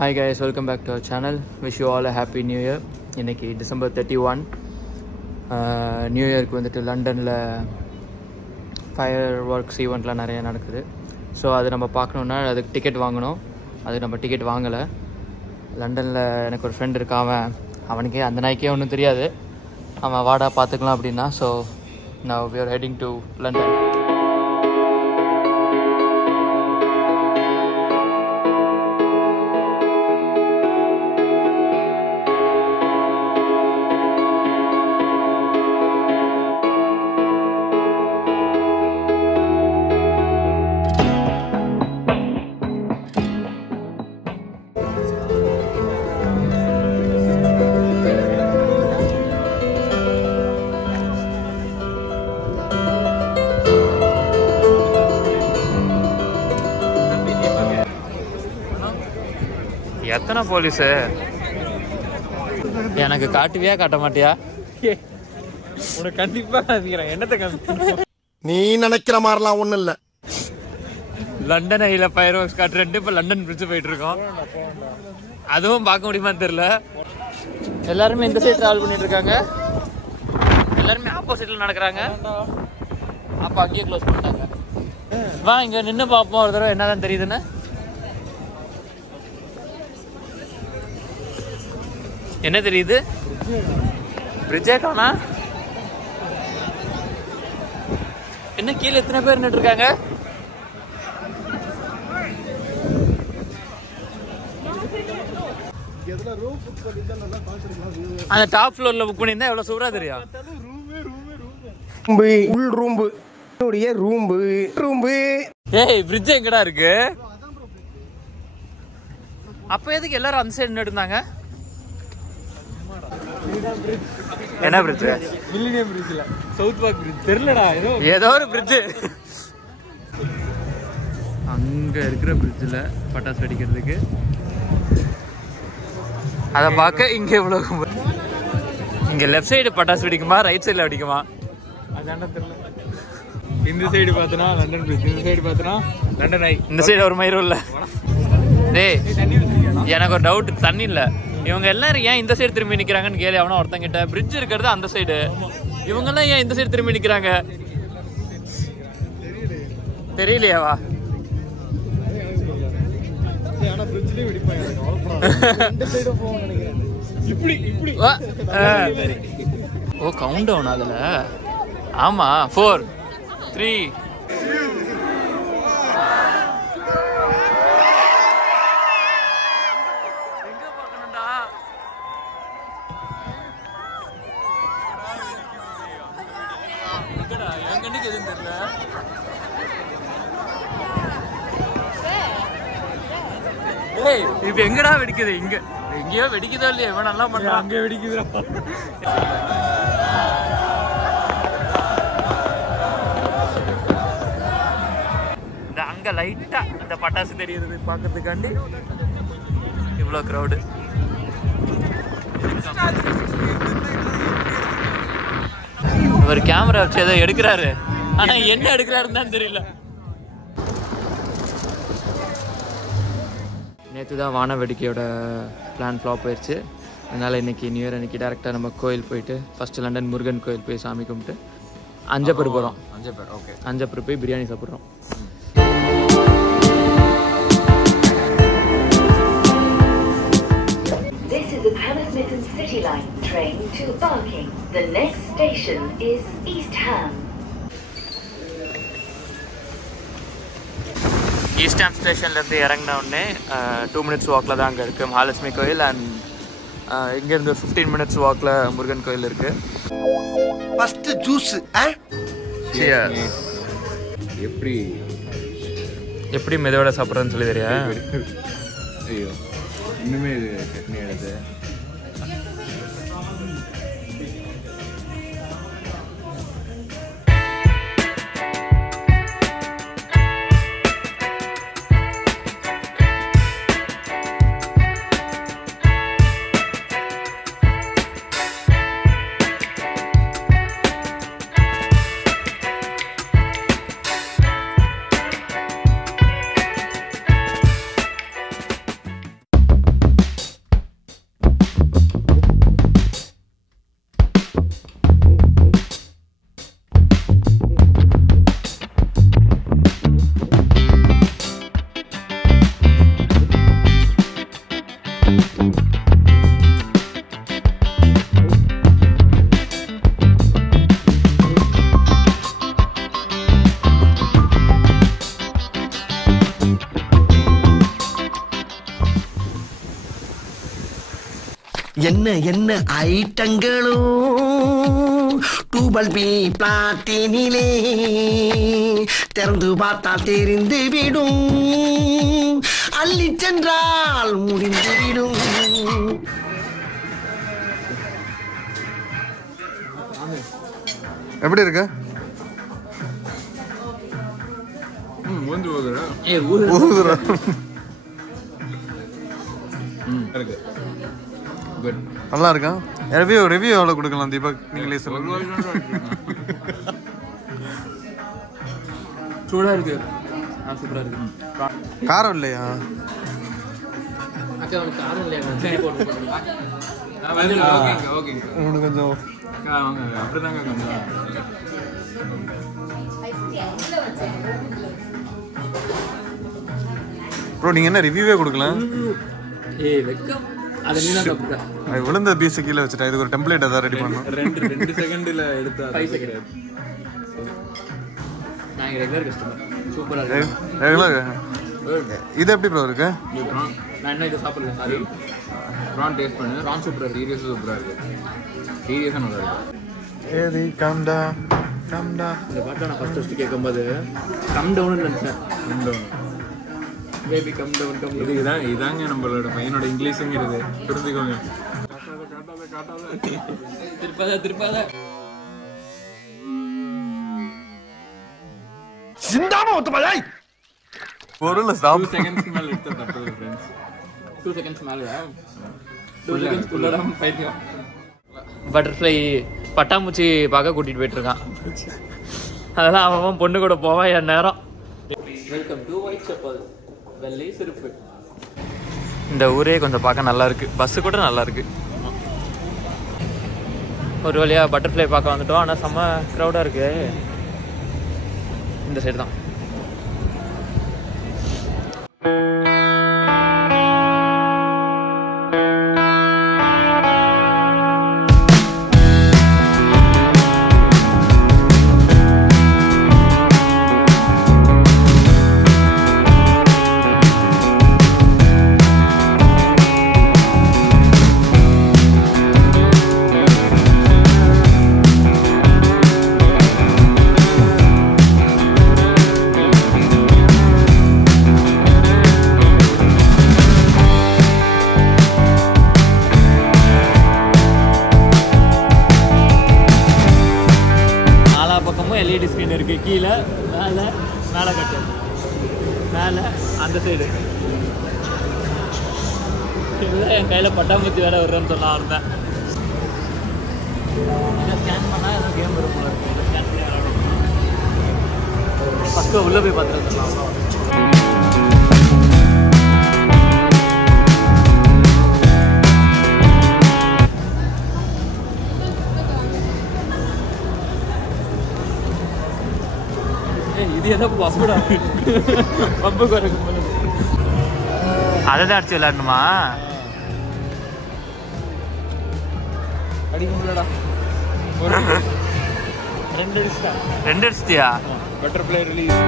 Hi guys, welcome back to our channel. Wish you all a happy new year. இன்னைக்கு December 31 new இயருக்கு வந்துட்டு லண்டனில் fire works ஈவெண்ட்லாம் நிறைய நடக்குது. ஸோ அது நம்ம பார்க்கணுன்னா அதுக்கு டிக்கெட் வாங்கணும். அதுக்கு நம்ம டிக்கெட் வாங்கலை. லண்டனில் எனக்கு ஒரு ஃப்ரெண்ட் இருக்கான். அவனுக்கே அந்த நாய்க்கே ஒன்றும் தெரியாது. அவன் வாடா பார்த்துக்கலாம் அப்படின்னா. So now we are heading to London. எத்தனை போலீஸு எனக்கு காட்டுவியா காட்ட மாட்டியா? உனக்கு கண்டிப்பா காமிக்கிறேன். என்னத்தை நீ நினைக்கிற மாதிரிலாம் ஒண்ணும் இல்ல. லண்டன் ஐல ஃபயர் ஒர்க்ஸ் காட்டுறேன். இப்போ லண்டன் பிரிட்ஜ் போயிட்டு இருக்கோம். அதுவும் பார்க்க முடியுமான்னு தெரியல. எல்லாருமே இந்த சைடு டிராவல் பண்ணிட்டு இருக்காங்க. எல்லாருமே ஆப்போசிட்ல நடக்கிறாங்க. அப்ப அங்கேயே க்ளோஸ் பண்ணிட்டாங்க. வா இங்க நின்று பார்ப்போம் ஒரு தடவை என்னதான் தெரியுதுன்னு. என்ன தெரியுது? பிரிட்ஜே காணா. என்ன கீழே எத்தனை பேர் நின்று இருக்காங்க? அந்த டாப் ஃப்ளோர்ல புக் பண்ணியிருந்தா எவ்வளவு சூப்பரா தெரியும். உள் ரூம்பு ரூம்பு. ஏய் பிரிட்ஜ் எங்கடா இருக்கு? அப்ப எதுக்கு எல்லாரும் அந்த சைடு நின்று இருந்தாங்க? என்ன பிரிட்ஜ்? மில்லினியம் பிரிட்ஜ்ல சவுத் பார்க் பிரிட்ஜ் தெரியலடா. ஏதோ ஒரு பிரிட்ஜ். அங்க இருக்கிற பிரிட்ஜ்ல பட்டாசு வெடிக்கிறதுக்கு அதை பார்க்க இங்க இவ்வளவு. இங்க லெஃப்ட் சைடு பட்டாசு வெடிக்குமா, ரைட் சைடுல வெடிக்குமா? அதான தெரியல. இந்த சைடு பார்த்தனா லண்டன் பிரிட்ஜ், இந்த சைடு பார்த்தனா லண்டன் ஐ. இந்த சைடு ஒரு மயிரும் இல்ல. டேய் எனக்கு ஒரு டவுட். தண்ணி இல்ல. இவங்க எல்லாரும் ஏன் இந்த சைடு திரும்பி நிக்கிறாங்கன்னு கேள்வி அவனா ஒருத்தங்கிட்ட. பிரிட்ஜ் இருக்கிறது அந்த சைடு, இவங்க எல்லாம் ஏன் இந்த சைடு திரும்பி நிக்கிறாங்க தெரியலையாவா? ஓ கவுண்ட் டவுன் அதுல. ஆமா 4 3 இப்ப எங்கடா வெடிக்குது? இங்க எங்கேயோ வெடிக்குதோ இல்லையா? இவன் நல்லா பண்றான். அங்க வெடிக்குதுடா. இந்த அங்க லைட்டா இந்த பட்டாசு தெரியுது பாக்கிறதுக்காண்டி இவ்வளவு கிரௌடு. ஒரு கேமரா வச்சு ஏதோ எடுக்கிறாரு. ஆனா என்ன எடுக்கிறாருன்னு தான் தெரியல. நேற்று தான் வான வேடிக்கையோட பிளான் ஃப்ளாப் ஆயிடுச்சு. அதனால் இன்றைக்கி நியூ இயர் அன்றைக்கி டேரெக்டாக நம்ம கோயில் போயிட்டு ஃபஸ்ட்டு லண்டன் முருகன் கோயில் போய் சாமி கும்பிட்டு அஞ்சப்பர் போகிறோம். ஓகே, அஞ்சப்பர் போய் பிரியாணி சாப்பிட்றோம். This is the Hammersmith City Line train to Barking. The next station is East Ham. East Ham ஸ்டேஷன்லேருந்து இறங்கின உடனே 2 மினிட்ஸ் வாக்கில் தான் அங்கே இருக்குது மகாலட்சுமி கோயில். அண்ட் இங்கேருந்து ஒரு 15 மினிட்ஸ் வாக்கில் முருகன் கோயில் இருக்குது. ஃபர்ஸ்ட் ஜூஸ் எப்படி மெதுவோட சாப்பிட்றதுன்னு சொல்லி தெரியா? ஐயோ இன்னுமே இது சட்னி எடுத்து என்ன என்ன ஐட்டங்களோ டூபல் பி பிளாட்டினிலே திறந்து பார்த்தால் தெரிந்து விடும் அள்ளி சென்றால் முடிந்து விடும். எப்படி இருக்கு? நல்லா இருக்கா? ரிவ்யூ எவ்வளோ கொடுக்கலாம் தீபக்? நீங்களே சொல்லுங்க. சூடாக இருக்கு. சூப்பராக இருக்கு. காரம் இல்லையா? காரம் இல்லையா? கொஞ்சம் அப்படிதாங்க கொஞ்சம் ப்ரோ நீங்க என்ன ரிவ்யூவே கொடுக்கலாம்? விழுந்த பீஸ் கீழே வச்சுட்டா. இதுக்கு ஒரு டெம்ப்ளேட் ஏதாவது ரெடி பண்ணணும். 2 செகண்ட்ல எடுத்து 5 செகண்ட். நான் ரெகுலர் கஸ்டமர். சூப்பரா இருக்கு. ரெகுலர். இது எப்படி ப்ரோ இருக்கு? நான் என்ன இது சாப்பிடல. சாரி. ப்ரான் டேஸ்ட் பண்ணு. ப்ரான் சூப்பரா இருக்கு. சீரியஸா சூப்பரா இருக்கு. சீரியஸா நல்லா இருக்கு. ஏதி கம்டா கம்டா. இந்த பாட்டை நான் ஃபர்ஸ்ட் கேட்கும்போது கம் டவுன் நினைச்சேன். Come down. Baby come down come. இதாங்க நம்மளோட பையனோட இங்கிலீஷுங்கிறது. புரிஞ்சுக்கோங்க. திருப்பாத. சிந்தாம ஒத்துப்பாய். பொருளை சாப்பிட்டு 2 செகண்ட்ஸ்க்கு மேல எடுத்த தப்பு ஃப்ரெண்ட்ஸ். 2 செகண்ட்ஸ் மேல 2 செகண்ட்ஸ் குள்ளடா பைத்தியம். பட்டர்ஃப்ளை பட்டாம்பூச்சி பார்க்க கூட்டிட்டு போயிட்டு இருக்கான். அதெல்லாம் அவன் பொண்ணு கூட போவான் என் நேரம். Welcome to white chappal. வெள்ளை செருப்பு. இந்த ஊரே கொஞ்சம் பார்க்க நல்லா இருக்கு. பஸ் கூட நல்லா இருக்கு. ஒரு வழியா பட்டர்ஃப்ளை பார்க்க வந்துட்டோம். ஆனால் செம்ம க்ரௌடாக இருக்கு. இந்த சைடு தான். எல்இடி ஸ்க்ரீன் இருக்கு. கீழே மேலே கட்டு மேலே அந்த சைடு. என் கையில் பட்டாம்பூச்சி வேற வருதுன்னு சொன்னா இருந்தேன். இதை ஸ்கேன் பண்ணால் ஏதோ கேம் வரும் போல இருக்கு. இதை ஸ்கேன் பண்ணி விளாடணும். ஃபஸ்ட்டு உள்ளே போய் பார்த்துருக்கலாம். இது எதோ பப்புடா. பப்பு குறைக்கும் போது அதை தான் அடிச்சு விளையாடணுமா? அடிக்க முடியலடா. 2 அடிச்சிட்டா. 2 அடிச்சிட்டியா? Butterfly release.